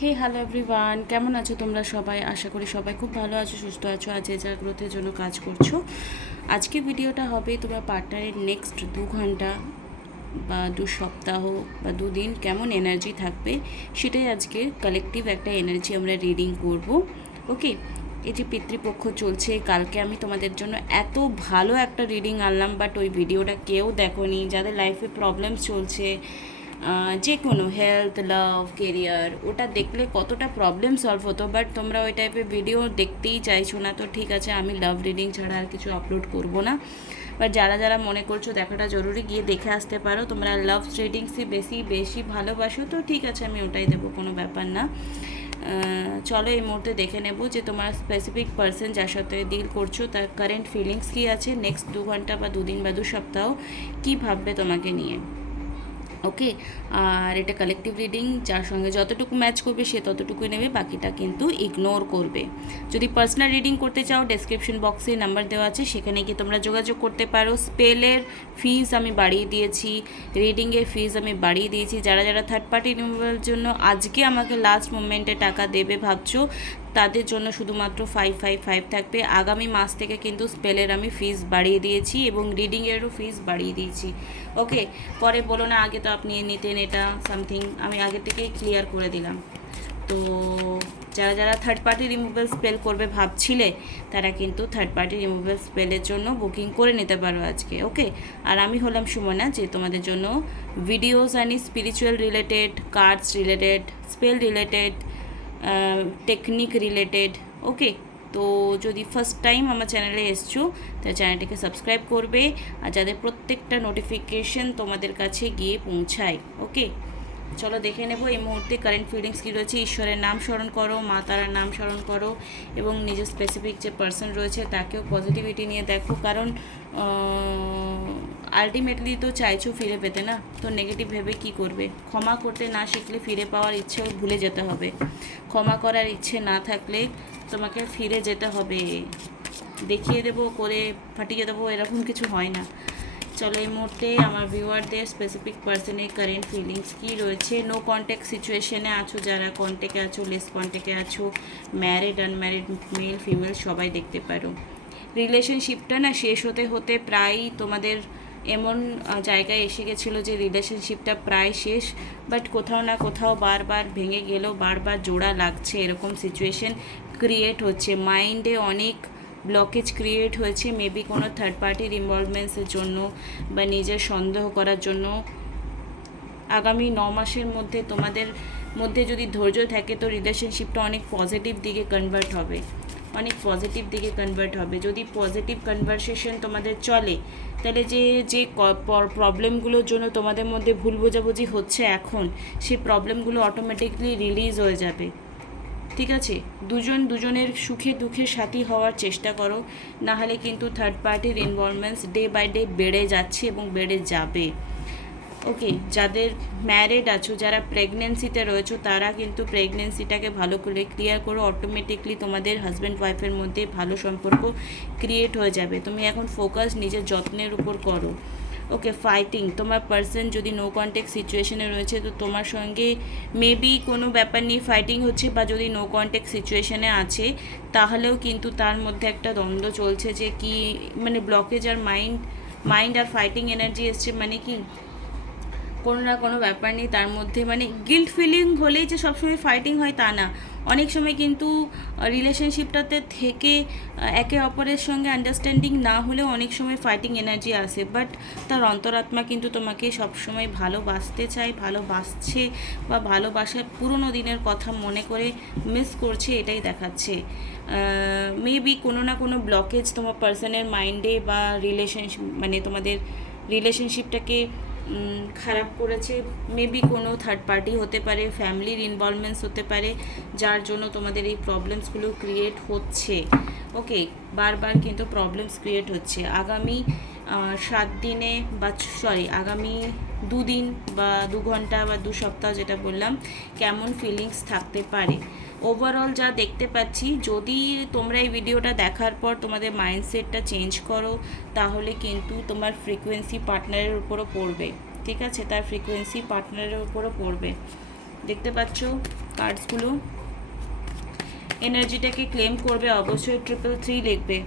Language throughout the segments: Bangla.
হে হ্যালো এভরিওয়ান, কেমন আছো তোমরা সবাই? আশা করি সবাই খুব ভালো আছো, সুস্থ আছো, আর যে যার গ্রোথের জন্য কাজ করছো। আজকে ভিডিওটা হবে তোমার পার্টনারের নেক্সট 2 ঘন্টা বা 2 সপ্তাহ বা 2 দিন কেমন এনার্জি থাকবে, সেটাই আজকে কালেকটিভ একটা এনার্জি আমরা রিডিং করব। ওকে, এই যে পিতৃপক্ষ চলছে, কালকে আমি তোমাদের জন্য এত ভালো একটা রিডিং আনলাম, বাট ওই ভিডিওটা কেউ দেখোনি। যাদের লাইফে প্রবলেম চলছে, যে কোনো হেলথ, লাভ, কেরিয়ার, ওটা দেখলে কতটা প্রবলেম সলভ হতো, বাট তোমরা ওই টাইপের ভিডিও দেখতেই চাইছো না। তো ঠিক আছে, আমি লাভ রিডিং ছাড়া আর কিছু আপলোড করব না। বাট যারা যারা মনে করছো দেখাটা জরুরি, গিয়ে দেখে আসতে পারো। তোমরা লাভ রিডিংসই বেশি বেশি ভালোবাসো, তো ঠিক আছে, আমি ওটাই দেবো, কোনো ব্যাপার না। চলো এই মুহূর্তে দেখে নেব যে তোমার স্পেসিফিক পার্সন যার সাথে ডিল করছো তার কারেন্ট ফিলিংস কী আছে, নেক্সট 2 ঘন্টা বা 2 দিন বা 2 সপ্তাহ কী ভাববে তোমাকে নিয়ে। ওকে, আর এটা কালেকটিভ রিডিং, যার সঙ্গে যতটুকু ম্যাচ করবে সে ততটুকুই নেবে, বাকিটা কিন্তু ইগনোর করবে। যদি পার্সোনাল রিডিং করতে চাও, ডেসক্রিপশন বক্সে নাম্বার দেওয়া আছে, সেখানে গিয়ে তোমরা যোগাযোগ করতে পারো। স্পেলের ফিজ আমি বাড়িয়ে দিয়েছি, রিডিংয়ের ফিজ আমি বাড়িয়ে দিয়েছি। যারা যারা থার্ড পার্টি রিমুভালের জন্য আজকে আমাকে লাস্ট মোমেন্টে টাকা দেবে ভাবছো, তাদের জন্য শুধুমাত্র 555 থাকবে। আগামী মাস থেকে কিন্তু স্পেলের আমি ফিস বাড়িয়ে দিয়েছি এবং রিডিংয়েরও ফিস বাড়িয়ে দিয়েছি। ওকে, পরে বলো না আগে তো আপনি নিতেন এটা সামথিং, আমি আগে থেকেই ক্লিয়ার করে দিলাম। তো যারা যারা থার্ড পার্টি রিমুভাল স্পেল করবে ভাবছিলে, তারা কিন্তু থার্ড পার্টি রিমুভাল স্পেলের জন্য বুকিং করে নিতে পারো আজকে। ওকে, আর আমি হলাম সুমনা, যে তোমাদের জন্য ভিডিওস আনি spiritual related, cards related, spell related, technique related. Okay, তো যদি ফার্স্ট টাইম আমার চ্যানেলে এসছো, তাহলে চ্যানেলটিকে সাবস্ক্রাইব করবে, আর যাদের প্রত্যেকটা নোটিফিকেশন তোমাদের কাছে গিয়ে পৌঁছায়। ওকে, চলো দেখে নেব এই মুহূর্তে কারেন্ট ফিলিংস কী রয়েছে। ঈশ্বরের নাম স্মরণ করো, মা তারার নাম স্মরণ করো, এবং নিজের স্পেসিফিক যে পার্সন রয়েছে তাকেও পজিটিভিটি নিয়ে দেখো, কারণ আলটিমেটলি তো চাইছো ফিরে পেতে না, তো নেগেটিভ ভেবে কী করবে। ক্ষমা করতে না শিখলে ফিরে পাওয়ার ইচ্ছেও ভুলে যেতে হবে, ক্ষমা করার ইচ্ছে না থাকলে তোমাকে ফিরে যেতে হবে। দেখিয়ে দেবো, করে ফাটিয়ে দেবো, এরকম কিছু হয় না। চলো এই মুহূর্তে আমার ভিউয়ারদের স্পেসিফিক পার্সনের কারেন্ট ফিলিংস কী রয়েছে। নো কন্ট্যাক্ট সিচুয়েশনে আছো, যারা কন্ট্যাক্টে আছো, লেস কন্ট্যাক্টে আছো, ম্যারিড আনম্যারিড, মেল ফিমেল সবাই দেখতে পারো। রিলেশনশিপটা না শেষ হতে হতে প্রায় তোমাদের এমন জায়গায় এসে গেছিলো যে রিলেশনশিপটা প্রায় শেষ, বাট কোথাও না কোথাও বারবার ভেঙে গেলেও বারবার জোড়া লাগছে, এরকম সিচুয়েশন ক্রিয়েট হচ্ছে। মাইন্ডে অনেক ব্লকেজ ক্রিয়েট হয়েছে, মেবি কোনো থার্ড পার্টির ইনভলভমেন্টসের জন্য বা নিজের সন্দেহ করার জন্য। আগামী 9 মাসের মধ্যে তোমাদের মধ্যে যদি ধৈর্য থাকে, তো রিলেশনশিপটা অনেক পজিটিভ দিকে কনভার্ট হবে, অনেক পজিটিভ দিকে কনভার্ট হবে। যদি পজিটিভ কনভারসেশন তোমাদের চলে, তাহলে যে যে প্রবলেমগুলোর জন্য তোমাদের মধ্যে ভুল বোঝাবুঝি হচ্ছে এখন, সেই প্রবলেমগুলো অটোমেটিকলি রিলিজ হয়ে যাবে। ঠিক আছে, দুজন দুজনের সুখে দুঃখের সাথী হওয়ার চেষ্টা করো, নাহলে কিন্তু থার্ড পার্টির ইনভলভমেন্টস ডে বাই ডে বেড়ে যাচ্ছে এবং বেড়ে যাবে। ওকে, যাদের ম্যারিড আছো, যারা প্রেগনেন্সিতে রয়েছো, তারা কিন্তু প্রেগনেন্সিটাকে ভালো করে ক্লিয়ার করো, অটোমেটিকলি তোমাদের হাজব্যান্ড ওয়াইফের মধ্যে ভালো সম্পর্ক ক্রিয়েট হয়ে যাবে। তুমি এখন ফোকাস নিজের যত্নের উপর করো। ওকে, ফাইটিং, তোমার পার্সন যদি নো কন্ট্যাক্ট সিচুয়েশনে রয়েছে, তো তোমার সঙ্গে মেবি কোনো ব্যাপার নিয়ে ফাইটিং হচ্ছে, বা যদি নো কন্ট্যাক্ট সিচুয়েশনে আছে, তাহলেও কিন্তু তার মধ্যে একটা দ্বন্দ্ব চলছে, যে কি মানে ব্লকেজ আর মাইন্ড আর ফাইটিং এনার্জি এসছে, মানে কি কোনো না কোনো ব্যাপার নেই তার মধ্যে, মানে গিল্ট ফিলিং হলেই যে সবসময় ফাইটিং হয় তা না। অনেক সময় কিন্তু রিলেশনশিপটাতে থেকে একে অপরের সঙ্গে আন্ডারস্ট্যান্ডিং না হলেও অনেক সময় ফাইটিং এনার্জি আসে, বাট তার অন্তরাত্মা কিন্তু তোমাকে সবসময় ভালোবাসতে চায়, ভালোবাসছে, বা ভালোবাসার পুরনো দিনের কথা মনে করে মিস করছে, এটাই দেখাচ্ছে। মেবি কোনো না কোনো ব্লকেজ তোমার পার্সনের মাইন্ডে বা রিলেশনশিপ, মানে তোমাদের রিলেশনশিপটাকে খারাপ করেছে। মেবি কোনো থার্ড পার্টি হতে পারে, ফ্যামিলির ইনভলভমেন্টস হতে পারে, যার জন্য তোমাদের এই প্রবলেমসগুলো ক্রিয়েট হচ্ছে। ওকে, বারবার কিন্তু প্রবলেমস ক্রিয়েট হচ্ছে। আগামী 7 দিনে বা আগামী 2 দিন বা 2 ঘন্টা বা 2 সপ্তাহ, যেটা বললাম, কেমন ফিলিংস থাকতে পারে। ওভারঅল যা দেখতে পাচ্ছি, যদি তোমরা এই ভিডিওটা দেখার পর তোমাদের মাইন্ডসেটটা চেঞ্জ করো, তাহলে কিন্তু তোমার ফ্রিকোয়েন্সি পার্টনারের উপরও পড়বে। ঠিক আছে, তার ফ্রিকোয়েন্সি পার্টনারের উপরও পড়বে। দেখতে পাচ্ছ কার্ডসগুলো। এনার্জিটাকে ক্লেম করবে, অবশ্যই 333 লিখবে।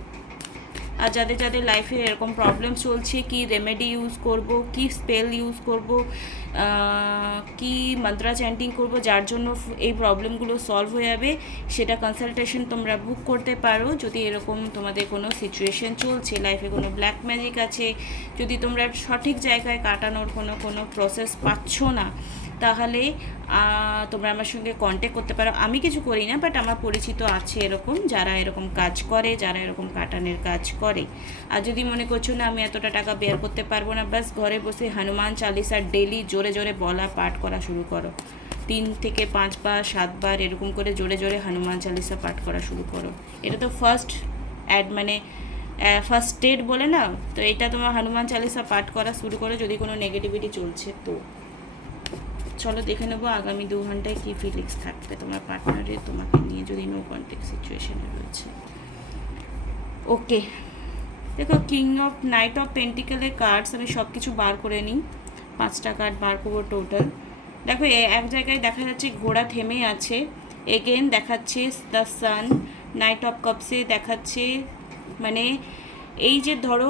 আর যাদের যাদের লাইফে এরকম প্রবলেম চলছে, কি রেমেডি ইউজ করব, কি স্পেল ইউজ করব, কি মন্ত্রা চ্যান্টিং করব যার জন্য এই প্রবলেমগুলো সলভ হয়ে যাবে, সেটা কনসালটেশন তোমরা বুক করতে পারো। যদি এরকম তোমাদের কোনো সিচুয়েশন চলছে, লাইফে কোনো ব্ল্যাক ম্যাজিক আছে, যদি তোমরা সঠিক জায়গায় কাটানোর কোনো প্রসেস পাচ্ছ না, তাহলে তোমরা আমার সঙ্গে কন্ট্যাক্ট করতে পারো। আমি কিছু করি না, বাট আমার পরিচিত আছে এরকম, যারা এরকম কাজ করে, যারা এরকম কাটানোর কাজ করে। আর যদি মনে করছো না আমি এতটা টাকা বের করতে পারবো না, বাস ঘরে বসে হনুমান চালিসা ডেলি জোরে জোরে বলা পাঠ করা শুরু করো। 3 থেকে 5 বার 7 বার এরকম করে জোরে জোরে হনুমান চালিসা পাঠ করা শুরু করো। এটা তো ফার্স্ট ফার্স্ট স্টেট বলে না, তো এটা তোমার হনুমান চালিসা পাঠ করা শুরু করো যদি কোনো নেগেটিভিটি চলছে। তো চলো দেখে নেবো আগামী 2 ঘন্টায় কী ফিলিংস থাকবে তোমার পার্টনারের তোমাকে নিয়ে, যদি নো কন্ট্যাক্ট সিচুয়েশনে রয়েছে। ওকে, দেখো নাইট অফ পেন্টিকেলের কার্ডস আমি সব কিছু বার করে নিই। 5টা কার্ড বার করবো টোটাল। দেখো এক জায়গায় দেখা যাচ্ছে ঘোড়া থেমে আছে, এগেন দেখাচ্ছে the sun. Night of Kapse দেখাচ্ছে, মানে এই যে ধরো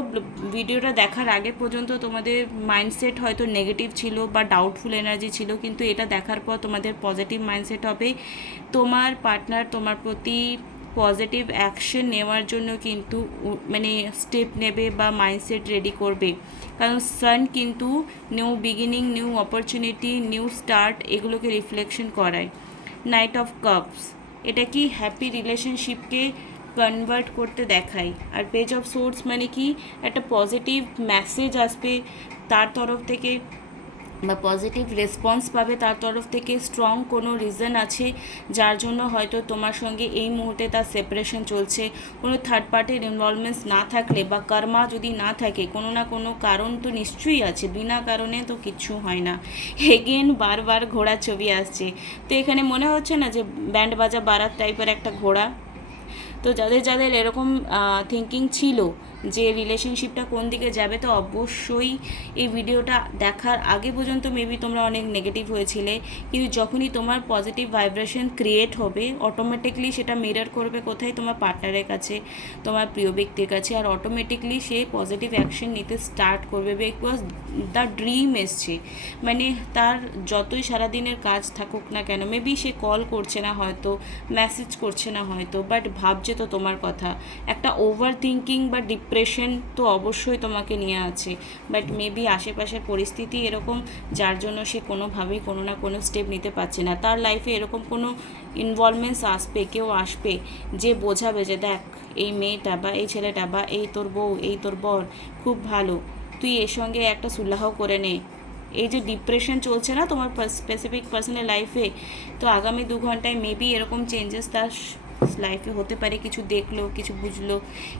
ভিডিওটা দেখার আগে পর্যন্ত তোমাদের মাইন্ডসেট হয়তো নেগেটিভ ছিল বা ডাউটফুল এনার্জি ছিল, কিন্তু এটা দেখার পর তোমাদের পজিটিভ মাইন্ডসেট হবে। তোমার পার্টনার তোমার প্রতি পজিটিভ অ্যাকশন নেওয়ার জন্য কিন্তু মানে স্টেপ নেবে বা মাইন্ডসেট রেডি করবে, কারণ সান কিন্তু new beginning, new opportunity, new start এগুলোকে রিফ্লেকশন করায়। নাইট অফ কাপস এটা কি হ্যাপি রিলেশনশিপকে কনভার্ট করতে দেখায়। আর পেজ অফ সোর্স মানে কি একটা পজিটিভ মেসেজ আসবে তার তরফ থেকে, বা পজিটিভ রেসপন্স পাবে তার তরফ থেকে। স্ট্রং কোনো রিজন আছে যার জন্য হয়তো তোমার সঙ্গে এই মুহূর্তে তার সেপারেশন চলছে। কোনো থার্ড পার্টির ইনভলভমেন্টস না থাকলে বা কর্মা যদি না থাকে, কোনো না কোনো কারণ তো নিশ্চয়ই আছে, বিনা কারণে তো কিচ্ছু হয় না। এগেন বারবার ঘোড়ার ছবি আসছে, তো এখানে মনে হচ্ছে না যে ব্যান্ড বাজা বারাত টাইপের একটা ঘোড়া। তো যাদের যাদের এরকম থিঙ্কিং ছিল যে রিলেশনশিপটা কোন দিকে যাবে, তো অবশ্যই এই ভিডিওটা দেখার আগে পর্যন্ত মেবি তোমরা অনেক নেগেটিভ হয়েছিলে, কিন্তু যখনই তোমার পজিটিভ ভাইব্রেশন ক্রিয়েট হবে, অটোমেটিকলি সেটা মিরর করবে কোথায়, তোমার পার্টনারের কাছে, তোমার প্রিয় ব্যক্তির কাছে, আর অটোমেটিকলি সে পজিটিভ অ্যাকশন নিতে স্টার্ট করবে। বিকজ দ্য ড্রিম এসছে, মানে তার যতই সারাদিনের কাজ থাকুক না কেন, মেবি সে কল করছে না হয়তো, মেসেজ করছে না হয়তো, বাট ভাবছে তো তোমার কথা। একটা ওভার থিঙ্কিং বা ডিপ্রেশন তো অবশ্যই তোমাকে নিয়ে আছে, বাট মেবি আশেপাশের পরিস্থিতি এরকম যার জন্য সে কোনোভাবেই কোনো না কোনো স্টেপ নিতে পারছে না। তার লাইফে এরকম কোনো ইনভলভমেন্টস আসবে, কেউ আসবে যে বোঝাবে যে দেখ এই মেয়েটা বা এই ছেলেটা বা এই তোর বউ, এই তোর বর খুব ভালো, তুই এর সঙ্গে একটা সুলাহ করে নে। এই যে ডিপ্রেশন চলছে না তোমার স্পেসিফিক পার্সনের লাইফে, তো আগামী 2 ঘন্টায় মেবি এরকম চেঞ্জেস তার লাইফে হতে পারে। কিছু দেখলো, কিছু বুঝলো,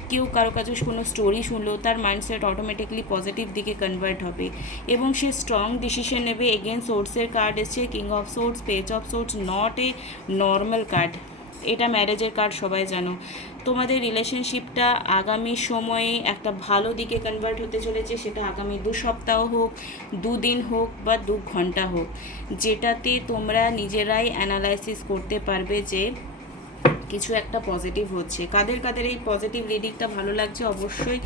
কেউ কারো কাছে কোনো স্টোরি শুনলো, তার মাইন্ডসেট অটোমেটিকলি পজিটিভ দিকে কনভার্ট হবে এবং সে স্ট্রং ডিসিশন নেবে। এগেন সোর্সের কার্ড এসছে, king of swords, page of swords, not a normal card, এটা ম্যারেজের কার্ড, সবাই জানো। তোমাদের রিলেশনশিপটা আগামী সময়ে একটা ভালো দিকে কনভার্ট হতে চলেছে, সেটা আগামী 2 সপ্তাহ হোক, 2 দিন হোক বা 2 ঘন্টা হোক, যেটাতে তোমরা নিজেরাই অ্যানালাইসিস করতে পারবে যে কিছু একটা পজিটিভ হচ্ছে। কাদের কাদের এই পজিটিভ রিডিংটা ভালো লাগছে অবশ্যই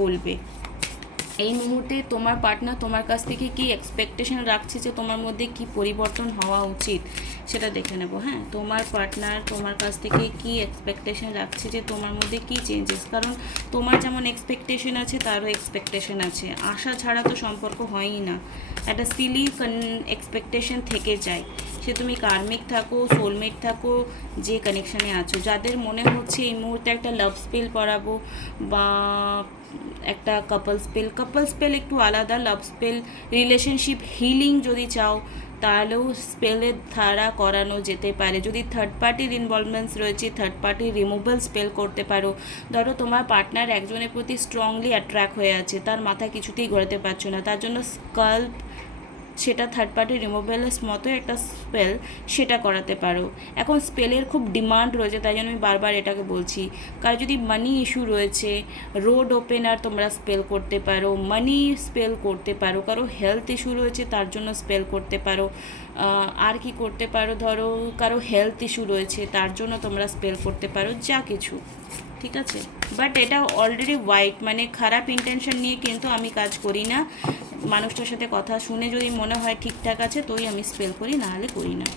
বলবে। এই মুহূর্তে তোমার পার্টনার তোমার কাছ থেকে কি এক্সপেকটেশন রাখছে, যে তোমার মধ্যে কি পরিবর্তন হওয়া উচিত সেটা দেখে নেব। হ্যাঁ, তোমার পার্টনার তোমার কাছ থেকে কি এক্সপেকটেশন রাখছে, যে তোমার মধ্যে কি চেঞ্জেস, কারণ তোমার যেমন এক্সপেকটেশন আছে তারও এক্সপেকটেশন আছে। আশা ছাড়া তো সম্পর্ক হয়ই না, একটা সিলি এক্সপেকটেশন থেকে যায়। সে তুমি কার্মিক থাকো, সোলমেট থাকো, যে কানেকশানে আছো। যাদের মনে হচ্ছে এই মুহূর্তে একটা লাভ স্পেল পড়াবো বা একটা কাপল স্পেল একটু আলাদা, লাভ স্পেল রিলেশনশিপ হিলিং যদি চাও তাহলেও স্পেলের ধারা করানো যেতে পারে। যদি থার্ড পার্টির ইনভলভমেন্টস রয়েছে, থার্ড পার্টির রিমুভাল স্পেল করতে পারো। ধরো তোমার পার্টনার একজনের প্রতি স্ট্রংলি অ্যাট্রাক্ট হয়ে আছে, তার মাথা কিছুতেই ঘোরাতে পারছো না, তার জন্য স্কাল্প, সেটা থার্ড পার্টি রিমুভেলের মতো একটা স্পেল, সেটা করাতে পারো। এখন স্পেলের খুব ডিমান্ড রয়েছে, তাই জন্য আমি বারবার এটাকে বলছি। কারো যদি মানি ইস্যু রয়েছে, রোড ওপেনার তোমরা স্পেল করতে পারো, মানি স্পেল করতে পারো। কারো হেলথ ইস্যু রয়েছে, তার জন্য স্পেল করতে পারো। আর কি করতে পারো, ধরো কারো হেলথ ইস্যু রয়েছে তার জন্য তোমরা স্পেল করতে পারো, যা কিছু, ঠিক আছে। বাট এটা অলরেডি হোয়াইট, মানে খারাপ ইন্টেনশন নিয়ে কিন্তু আমি কাজ করি না। মানুষটার সাথে কথা শুনে যদি মনে হয় ঠিকঠাক আছে তোই আমি স্পেল করি, নাহলে করি না।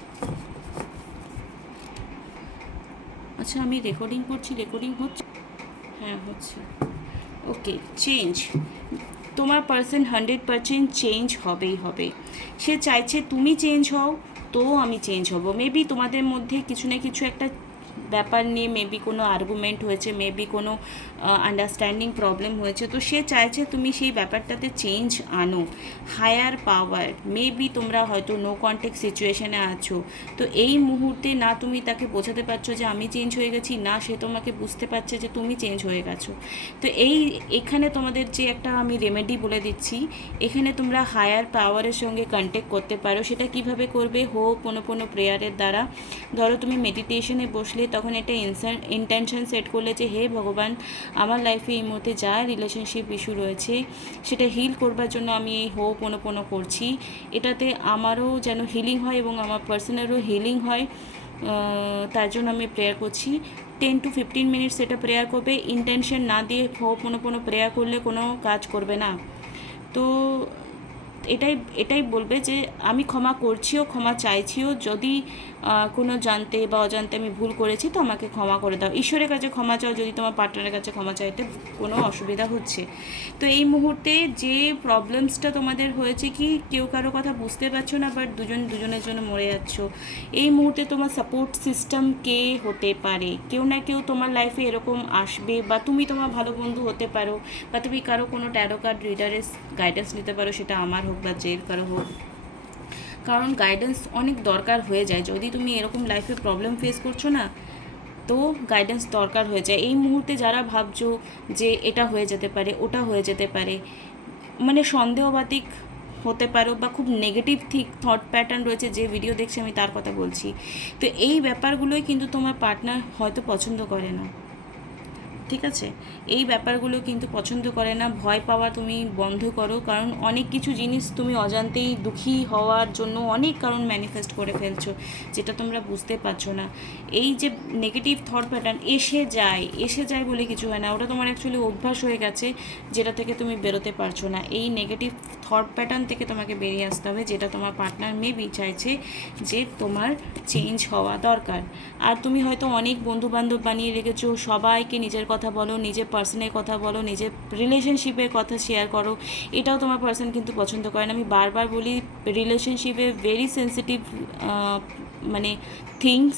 আচ্ছা, আমি রেকর্ডিং করছি, রেকর্ডিং হচ্ছে? হ্যাঁ হচ্ছে। ওকে, চেঞ্জ। তোমার পার্সন 100% চেঞ্জ হবেই হবে। সে চাইছে তুমি চেঞ্জ হও, তো আমি চেঞ্জ হব। মেবি তোমাদের মধ্যে কিছু না কিছু একটা ব্যাপার নিয়ে মেবি কোনো আর্গুমেন্ট হয়েছে, মেবি কোনো আন্ডারস্ট্যান্ডিং প্রবলেম হয়েছে, তো সে চাইছে তুমি সেই ব্যাপারটাতে চেঞ্জ আনো। হায়ার পাওয়ার, মেবি তোমরা হয়তো নো কন্ট্যাক্ট সিচুয়েশনে আছো, তো এই মুহূর্তে না তুমি তাকে বোঝাতে পারছো যে আমি চেঞ্জ হয়ে গেছি, না সে তোমাকে বুঝতে পারছে যে তুমি চেঞ্জ হয়ে গেছো। তো এখানে তোমাদের যে একটা আমি রেমেডি বলে দিচ্ছি, এখানে তোমরা হায়ার পাওয়ারের সঙ্গে কন্ট্যাক্ট করতে পারো। সেটা কিভাবে করবে? হোপোনোপোনো প্রেয়ারের দ্বারা। ধরো তুমি মেডিটেশনে বসলে, তখন একটা ইন্টেনশন সেট করলে যে হে ভগবান, আমার লাইফে এই মুহূর্তে যা রিলেশনশিপ ইস্যু রয়েছে সেটা হিল করবার জন্য আমি এই হোপোনোপোনো করছি। এটাতে আমারও যেন হিলিং হয় এবং আমার পার্সোনালও হিলিং হয়, তার জন্য আমি প্রেয়ার করছি। 10 to 15 মিনিটস এটা প্রেয়ার করবে। ইন্টেনশন না দিয়ে হোপোনোপোনো প্রেয়ার করলে কোনো কাজ করবে না। তো এটাই এটাই বলবে যে আমি ক্ষমা করছিও, ক্ষমা চাইছিও, যদি কোনো জানতে বা অজান্তে আমি ভুল করেছি তো আমাকে ক্ষমা করে দাও। ঈশ্বরের কাছে ক্ষমা চাও, যদি তোমার পার্টনারের কাছে ক্ষমা চাইতে কোনো অসুবিধা হচ্ছে। তো এই মুহূর্তে যে প্রবলেমসটা তোমাদের হয়েছে, কি কেউ কারো কথা বুঝতে পারছো না, বাট দুজনের জন্য মরে যাচ্ছ, এই মুহূর্তে তোমার সাপোর্ট সিস্টেম কে হতে পারে? কেউ না কেউ তোমার লাইফে এরকম আসবে, বা তুমি তোমার ভালো বন্ধু হতে পারো, বা তুমি কারো কোনো ট্যারো কার্ড রিডারের গাইডেন্স নিতে পারো, সেটা আমার হোক বা যে কারো হোক। কারণ গাইডেন্স অনেক দরকার হয়ে যায় যদি তুমি এরকম লাইফে প্রবলেম ফেস করছো না, তো গাইডেন্স দরকার হয়ে যায়। এই মুহূর্তে যারা ভাবছো যে এটা হয়ে যেতে পারে, ওটা হয়ে যেতে পারে, মানে সন্দেহবাতিক হতে পারো, বা খুব নেগেটিভ থট প্যাটার্ন রয়েছে, যে ভিডিও দেখছি আমি তার কথা বলছি, তো এই ব্যাপারগুলোই কিন্তু তোমার পার্টনার হয়তো পছন্দ করে না, ঠিক আছে। এই ব্যাপারগুলো কিন্তু পছন্দ করে না। ভয় পাওয়া তুমি বন্ধ করো, কারণ অনেক কিছু জিনিস তুমি অজান্তেই দুঃখী হওয়ার জন্য অনেক কারণ ম্যানিফেস্ট করে ফেলছো, যেটা তোমরা বুঝতে পারছো না। এই যে নেগেটিভ থট প্যাটার্ন এসে যায় বলে কিছু হয় না, ওটা তোমার অ্যাকচুয়ালি অভ্যাস হয়ে গেছে, যেটা থেকে তুমি বেরোতে পারছো না। এই নেগেটিভ থট প্যাটার্ন থেকে তোমাকে বেরিয়ে আসতে হবে, যেটা তোমার পার্টনার মেবি চাইছে যে তোমার চেঞ্জ হওয়া দরকার। আর তুমি হয়তো অনেক বন্ধুবান্ধব বানিয়ে রেখেছো, সবাইকে নিজের কথা বলো, নিজের পার্সনের কথা বলো, নিজের রিলেশনশিপের কথা শেয়ার করো, এটাও তোমার পার্সন কিন্তু পছন্দ করে না। আমি বারবার বলি, রিলেশনশিপে ভেরি সেন্সিটিভ মানে থিংস,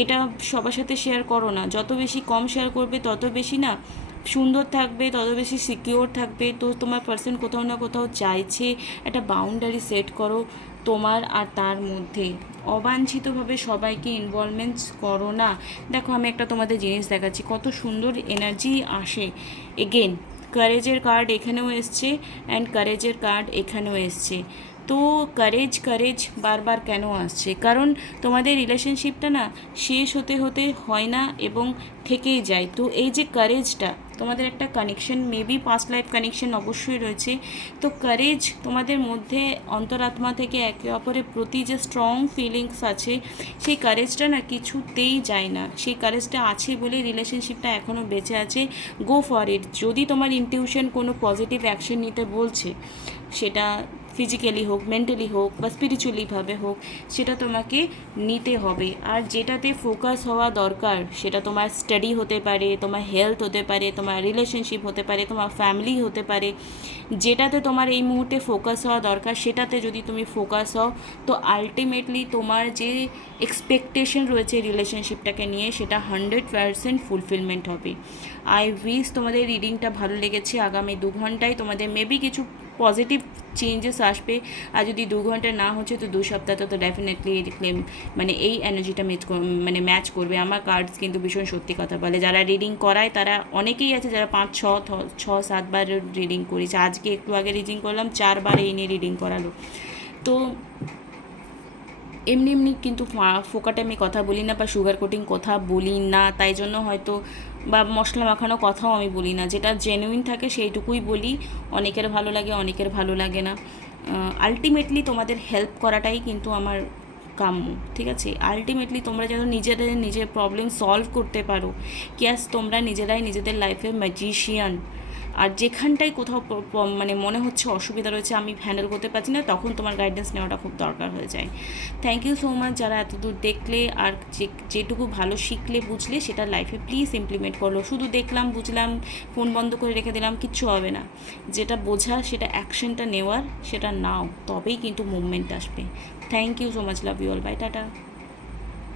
এটা সবার সাথে শেয়ার করো না। যত বেশি কম শেয়ার করবে তত বেশি না সুন্দর থাকবে, তত বেশি সিকিওর থাকবে। তো তোমার পার্সন কোথাও না কোথাও চাইছে একটা বাউন্ডারি সেট করো তোমার আর তার মধ্যে। অবাঞ্ছিতভাবে সবাইকে ইনভলভমেন্টস করো না। দেখো, আমি একটা তোমাদের জিনিস দেখাচ্ছি, কত সুন্দর এনার্জি আসে। এগেন কারেজের কার্ড এখানেও এসছে, অ্যান্ড কারেজের কার্ড এখানেও এসছে। তো কারেজ বারবার কেন আসছে? কারণ তোমাদের রিলেশনশিপটা না শেষ হতে হতে হয় না এবং থেকেই যায়। তো এই যে কারেজটা, তোমাদের একটা connection, maybe past life connection অবশ্যই রয়েছে। তো কারেজ তোমাদের মধ্যে অন্তরাত্মা থেকে একে অপরের প্রতি যে স্ট্রং ফিলিংস আছে, সেই কারেজটা না কিছুতেই যায় না। সেই কারেজটা আছে বলে রিলেশনশিপটা এখনও বেঁচে আছে। Go for it. যদি তোমার ইনটিউশন কোনো পজিটিভ অ্যাকশন নিতে বলছে, সেটা ফিজিক্যালি হোক, মেন্টালি হোক, বা স্পিরিচুয়ালিভাবে হোক, সেটা তোমাকে নিতে হবে। আর যেটাতে ফোকাস হওয়া দরকার, সেটা তোমার স্টাডি হতে পারে, তোমার হেলথ হতে পারে, তোমার রিলেশনশিপ হতে পারে, তোমার ফ্যামিলি হতে পারে। যেটাতে তোমার এই মুহূর্তে ফোকাস হওয়া দরকার, সেটাতে যদি তুমি ফোকাস হও, তো আলটিমেটলি তোমার যে এক্সপেকটেশন রয়েছে রিলেশনশিপটাকে নিয়ে, সেটা 100% ফুলফিলমেন্ট হবে। আই উইশ তোমাদের রিডিংটা ভালো লেগেছে। আগামী 2 ঘন্টায় তোমাদের মেবি কিছু পজিটিভ চেঞ্জেস আসবে। আর যদি 2 ঘন্টা না হচ্ছে, তো 2 সপ্তাহ তো ডেফিনেটলি মানে এই এনার্জিটা ম্যাচ করবে। আমার কার্ডস কিন্তু ভীষণ সত্যি কথা বলে। যারা রিডিং করায় তারা অনেকেই আছে যারা 5-6-7 বার রিডিং করেছে। আজকে একটু আগে রিডিং করলাম, 4 বার এই নিয়ে রিডিং করালো। তো এমনি কিন্তু ফোকাটে আমি কথা বলি না, বা সুগার কোটিং কথা বলি না, তাই জন্য হয়তো, বা মশলা মাখানো কথাও আমি বলি না। যেটা জেনুইন থাকে সেইটুকুই বলি। অনেকের ভালো লাগে, অনেকের ভালো লাগে না। আলটিমেটলি তোমাদের হেল্প করাটাই কিন্তু আমার কাম্য, ঠিক আছে? আলটিমেটলি তোমরা যেন নিজের প্রবলেম সলভ করতে পারো, ক্যাস তোমরা নিজেরাই নিজেদের লাইফের ম্যাজিশিয়ান। আর যেখানটায় কোথাও মানে মনে হচ্ছে অসুবিধা রয়েছে, আমি হ্যান্ডেল করতে পারছি না, তখন তোমার গাইডেন্স নেওয়াটা খুব দরকার হয়ে যায়। থ্যাংক ইউ সো মাচ যারা এতদূর দেখলে, আর যেটুকু ভালো শিখলে বুঝলে সেটা লাইফে প্লিজ ইমপ্লিমেন্ট করলো। শুধু দেখলাম বুঝলাম ফোন বন্ধ করে রেখে দিলাম, কিচ্ছু হবে না। যেটা বোঝার, সেটা অ্যাকশনটা নেওয়ার, সেটা নাও, তবেই কিন্তু মুভমেন্ট আসবে। Thank you so much, love you all, bye, tata.